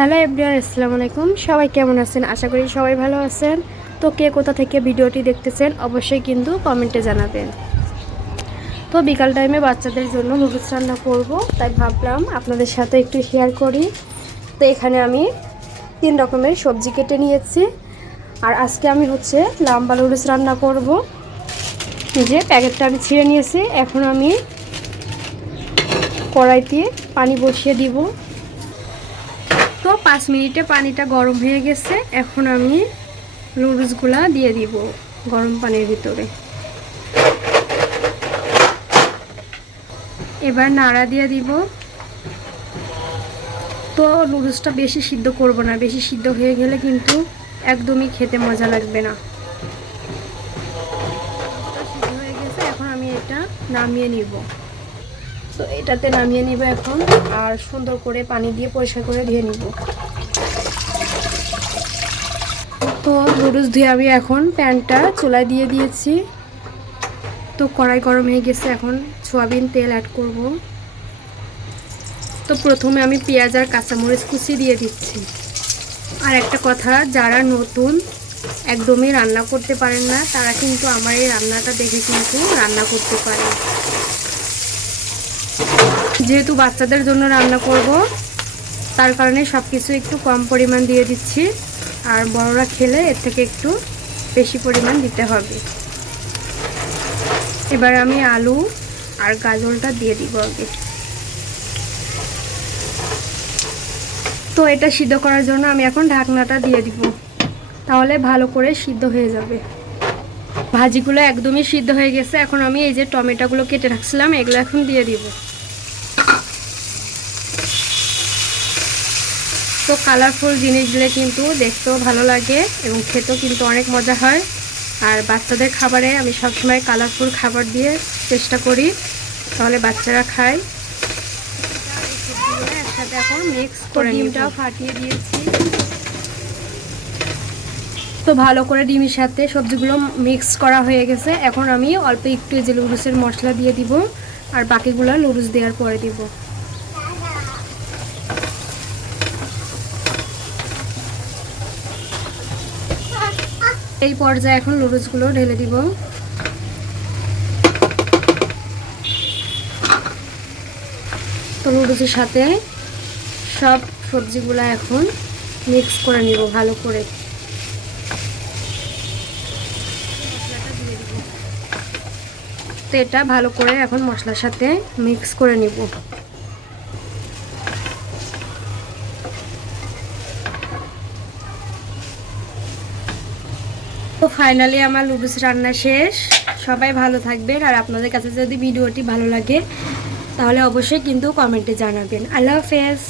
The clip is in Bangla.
হ্যালো এভরিওয়ান, আসসালামু আলাইকুম। সবাই কেমন আছেন? আশা করি সবাই ভালো আছেন। তো কে কোথা থেকে ভিডিওটি দেখতেছেন, অবশ্যই কিন্তু কমেন্টে জানাবেন। তো বিকাল টাইমে বাচ্চাদের জন্য নুডলস রান্না করব, তাই ভাবলাম আপনাদের সাথে একটু শেয়ার করি। তো এখানে আমি তিন রকমের সবজি কেটে নিয়েছি। আর আজকে আমি হচ্ছে লাম্বা নুডলস রান্না করব। যে প্যাকেটটা আমি ছিঁড়ে নিয়েছি, এখন আমি কড়াইতে পানি বসিয়ে দিব। পাঁচ মিনিটে পানিটা গরম হয়ে গেছে। এখন আমি নুডলসগুলা দিয়ে দিব গরম পানির ভিতরে। এবার নাড়া দিয়ে দিব। তো নুডলসটা বেশি সিদ্ধ করব না, বেশি সিদ্ধ হয়ে গেলে কিন্তু একদমই খেতে মজা লাগবে না। সিদ্ধ হয়ে গেছে, এখন আমি এটা নামিয়ে নিব। তো এটাতে নামিয়ে নিব এখন, আর সুন্দর করে পানি দিয়ে পরিষ্কার করে ধুয়ে নিব। তো নুডলস ধুয়ে আমি এখন প্যানটা চুলায় দিয়ে দিয়েছি। তো কড়াই গরম হয়ে গেছে, এখন সোয়াবিন তেল অ্যাড করব। তো প্রথমে আমি পেঁয়াজ আর কাঁচামরিচ কুচি দিয়ে দিচ্ছি। আর একটা কথা, যারা নতুন একদমই রান্না করতে পারেন না, তারা কিন্তু আমার এই রান্নাটা দেখে কিন্তু রান্না করতে পারে যেহেতু বাচ্চাদের জন্য রান্না করব, তার কারণে সব কিছু একটু কম পরিমাণ দিয়ে দিচ্ছি। আর বড়রা খেলে এর থেকে একটু বেশি পরিমাণ দিতে হবে। এবার আমি আলু আর গাজরটা দিয়ে দিব আগে। তো এটা সিদ্ধ করার জন্য আমি এখন ঢাকনাটা দিয়ে দিব। তাহলে ভালো করে সিদ্ধ হয়ে যাবে। ভাজিগুলো একদমই সিদ্ধ হয়ে গেছে। এখন আমি এই যে টমেটোগুলো কেটে রাখছিলাম, এগুলো এখন দিয়ে দিব। তো কালারফুল জিনিস দিলে কিন্তু দেখতেও ভালো লাগে এবং খেতেও কিন্তু অনেক মজা হয়। আর বাচ্চাদের খাবারে আমি সবসময় কালারফুল খাবার দিয়ে চেষ্টা করি তাহলে বাচ্চারা খায়। একসাথে এখন মিক্স করে ডিমটাও ফাটিয়ে দিয়েছি। তো ভালো করে ডিমের সাথে সবজিগুলো মিক্স করা হয়ে গেছে। এখন আমি অল্প একটু যে লুডুসের মশলা দিয়ে দিব আর বাকিগুলো লুডুস দেওয়ার পরে দিব। এই পর্যায়ে এখন লুডুসগুলো ঢেলে দিব। তো লুডুসের সাথে সব সবজিগুলো এখন মিক্স করে নিব ভালো করে। তো এটা ভালো করে এখন মশলার সাথে মিক্স করে নিব। তো ফাইনালি আমার লুডুস রান্না শেষ। সবাই ভালো থাকবেন। আর আপনাদের কাছে যদি ভিডিওটি ভালো লাগে, তাহলে অবশ্যই কিন্তু কমেন্টে জানাবেন। আল্লাহ হাফেজ।